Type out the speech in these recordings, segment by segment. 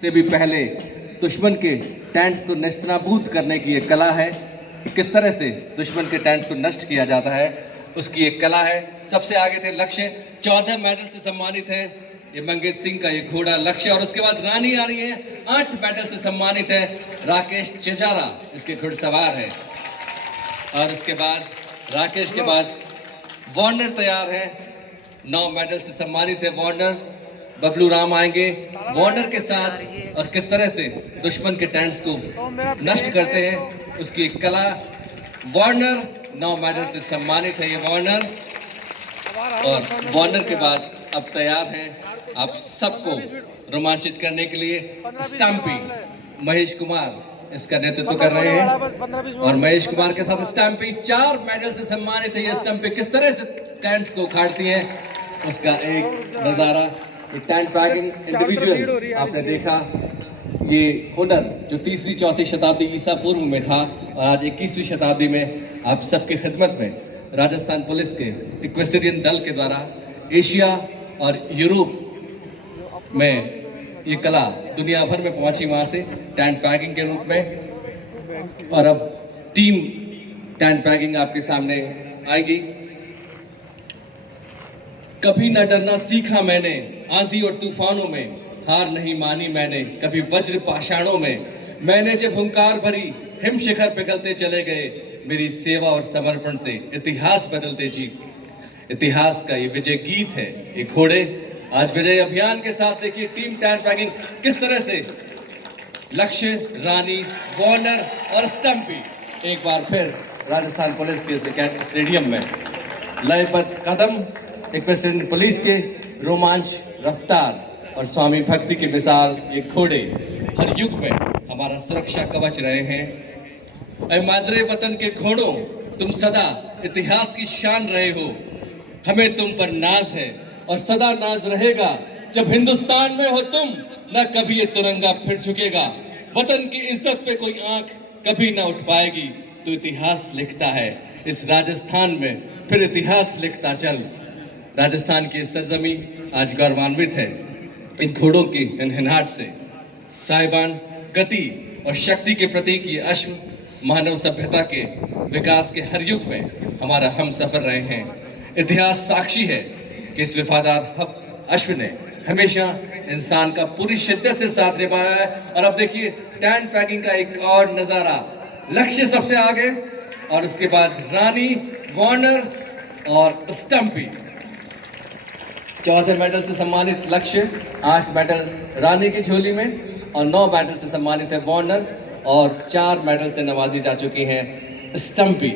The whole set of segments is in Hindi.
से भी पहले दुश्मन के टैंक्स को नेस्तनाबूद करने की एक कला है। किस तरह से दुश्मन के टैंक्स को नष्ट किया जाता है, उसकी एक कला है। सबसे आगे थे लक्ष्य, 14 मेडल से सम्मानित है ये मंगेश सिंह का ये घोड़ा लक्ष्य। और उसके बाद रानी आ रही है, 8 मेडल से सम्मानित है राकेश चिजारा, इसके घुड़सवार है। और उसके बाद राकेश के बाद वार्नर तैयार है, 9 मेडल से सम्मानित है वार्नर। बबलू राम आएंगे वार्नर के साथ, और किस तरह से दुश्मन के टैंक्स को नष्ट करते हैं उसकी एक कला। वार्नर 9 मेडल से सम्मानित है ये वार्नर। और वार्नर के बाद अब तैयार हैं आप सबको रोमांचित करने के लिए स्टैम्पी, महेश कुमार इसका नेतृत्व कर रहे हैं। और महेश कुमार के साथ स्टैम्पी 4 मेडल से सम्मानित है ये स्टैम्पी। किस तरह से टैंक्स को उखाड़ती है उसका एक नजारा। टैंक पैकिंग इंडिविजुअल आपने देखा, ये हुनर जो 3री 4वीं शताब्दी ईसा पूर्व में था और आज 21वीं शताब्दी में आप सबकी खिदमत में राजस्थान पुलिस के इक्वेस्ट्रियन दल के द्वारा एशिया और यूरोप में ये कला दुनिया भर में पहुंची, वहां से टैंक पैकिंग के रूप में। और अब टीम टैंक पैकिंग आपके सामने आएगी। कभी न डरना सीखा मैंने आंधी और तूफानों में, हार नहीं मानी मैंने कभी वज्र पाषाणों में। मैंने जब हुंकार भरी हिम शिखर पिघलते चले गए, मेरी सेवा और समर्पण से इतिहास बदलते जी। इतिहास का ये विजय गीत है ये घोड़े। आज विजय अभियान के साथ देखिए टीम टैंक पैकिंग किस तरह से लक्ष्य, रानी, वार्नर और स्टम्पी एक बार फिर राजस्थान पुलिस के स्टेडियम में लयबद्ध कदम, इक्वेस्ट्रियन पुलिस के रोमांच, रफ्तार और स्वामी भक्ति की मिसाल ये घोड़े हर युग में हमारा सुरक्षा कवच रहे हैं। ऐ मादरे वतन के घोड़ों, तुम सदा इतिहास की शान रहे हो। हमें तुम पर नाज है और सदा नाज रहेगा। जब हिंदुस्तान में हो तुम, न कभी ये तिरंगा फिर झुकेगा। वतन की इज्जत पे कोई आंख कभी ना उठ पाएगी, तो इतिहास लिखता है इस राजस्थान में, फिर इतिहास लिखता चल। राजस्थान की सरजमी आज गौरवान्वित है इन घोड़ों की हिनहिनाहट से। साहिबान, गति और शक्ति के प्रतीक ये अश्व मानव सभ्यता के विकास के हर युग में हमारा हम सफर रहे हैं। इतिहास साक्षी है कि इस वफादार अश्व ने हमेशा इंसान का पूरी शिद्दत से साथ निभाया है। और अब देखिए टैंक पैकिंग का एक और नजारा, लक्ष्य सबसे आगे और उसके बाद रानी, वार्नर और स्टम्पी। 14 मेडल से सम्मानित लक्ष्य, 8 मेडल रानी की झोली में और 9 मेडल से सम्मानित है वार्नर और 4 मेडल से नवाजी जा चुकी हैं स्टम्पी।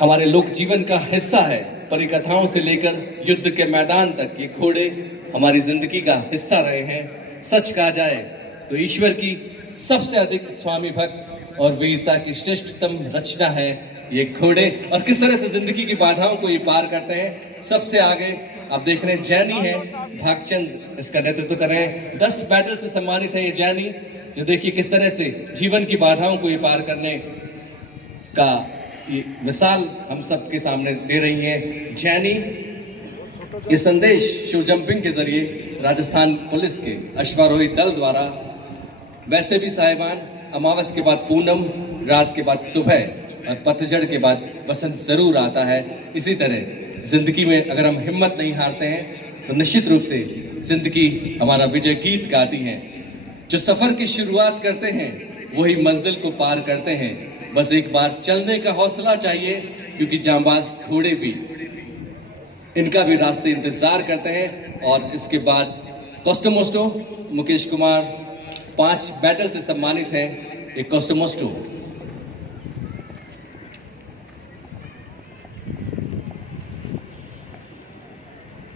हमारे लोक जीवन का हिस्सा है, परिकथाओं से लेकर युद्ध के मैदान तक ये घोड़े हमारी जिंदगी का हिस्सा रहे हैं। सच कहा जाए तो ईश्वर की सबसे अधिक स्वामी भक्त और वीरता की श्रेष्ठतम रचना है ये घोड़े। और किस तरह से जिंदगी की बाधाओं को ये पार करते हैं। सबसे आगे आप देख रहे हैं जैनी है, भागचंद इसका नेतृत्व कर रहे हैं। 10 मेडल से सम्मानित है ये जैनी, जो देखिए किस तरह से जीवन की बाधाओं को ये पार करने का ये मिसाल हम सबके सामने दे रही हैं जैनी। ये संदेश शो जंपिंग के जरिए राजस्थान पुलिस के अश्वारोही दल द्वारा, वैसे भी साहिबान, अमावस के बाद पूनम, रात के बाद सुबह और पतझड़ के बाद बसंत जरूर आता है। इसी तरह जिंदगी में अगर हम हिम्मत नहीं हारते हैं तो निश्चित रूप से जिंदगी हमारा विजय गीत गाती है। जो सफर की शुरुआत करते हैं वही मंजिल को पार करते हैं। बस एक बार चलने का हौसला चाहिए, क्योंकि जांबाज घोड़े भी, इनका भी रास्ते इंतजार करते हैं। और इसके बाद कोस्टोमोस्टो, मुकेश कुमार 5 मेडल से सम्मानित है ये कोस्टोमोस्टो।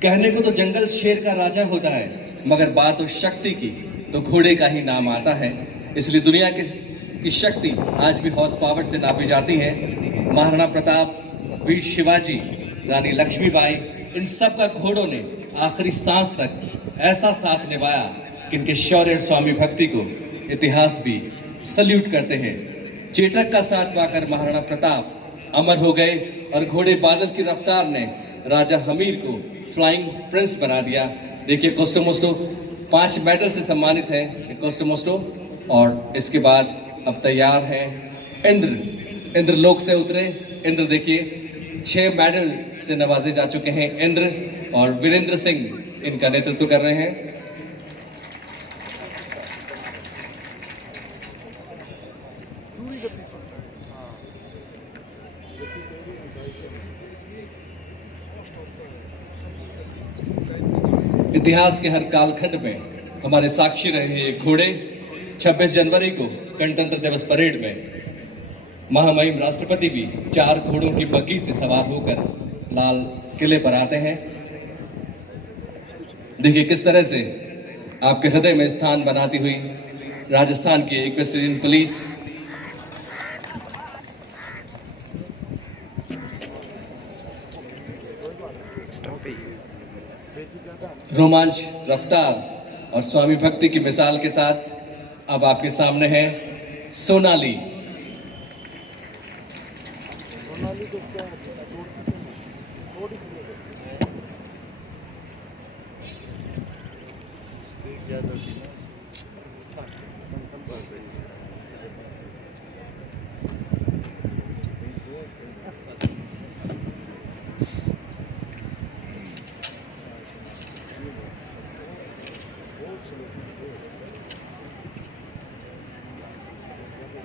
कहने को तो जंगल शेर का राजा होता है, मगर बात हो शक्ति की तो घोड़े का ही नाम आता है। इसलिए दुनिया की शक्ति आज भी हॉर्स पावर से नापी जाती है। महाराणा प्रताप, वीर शिवाजी, रानी लक्ष्मीबाई, इन सब का घोड़ों ने आखिरी सांस तक ऐसा साथ निभाया कि इनके शौर्य और स्वामी भक्ति को इतिहास भी सल्यूट करते हैं। चेटक का साथ पाकर महाराणा प्रताप अमर हो गए और घोड़े बादल की रफ्तार ने राजा हमीर को फ्लाइंग प्रिंस बना दिया। देखिए कोस्टोमोस्टो 5 मेडल से सम्मानित हैं कोस्टो मोस्टो। और इसके बाद अब तैयार हैं इंद्र लोक से उतरे। इंद्र देखिए 6 मेडल से नवाजे जा चुके हैं इंद्र, और वीरेंद्र सिंह इनका नेतृत्व कर रहे हैं। इतिहास के हर कालखंड में हमारे साक्षी रहे ये घोड़े 26 जनवरी को गणतंत्र दिवस परेड में महामहिम राष्ट्रपति भी 4 घोड़ों की बग्गी से सवार होकर लाल किले पर आते हैं। देखिए किस तरह से आपके हृदय में स्थान बनाती हुई राजस्थान की इक्वेस्ट्रियन पुलिस रोमांच, रफ्तार और स्वामी भक्ति की मिसाल के साथ अब आपके सामने है सोनाली।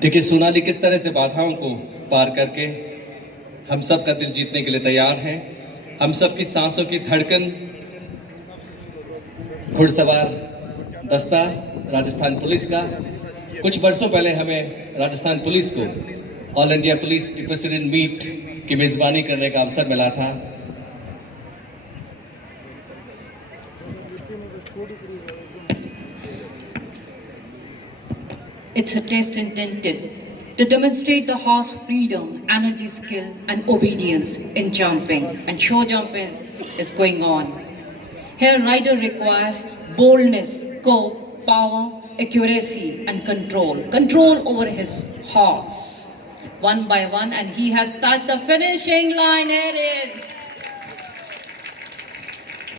देखिए सोनाली किस तरह से बाधाओं को पार करके हम सब का दिल जीतने के लिए तैयार हैं। हम सब की सांसों की धड़कन घुड़सवार दस्ता राजस्थान पुलिस का। कुछ वर्षों पहले हमें राजस्थान पुलिस को all India police equestrian meet की मेजबानी करने का अवसर मिला था। It's a test intended to demonstrate the horse freedom, energy, skill and obedience in jumping, and show jump is going on. Here rider requires boldness, scope, power, accuracy and control over his horse. One by one, and he has touched the finishing line. Here it is.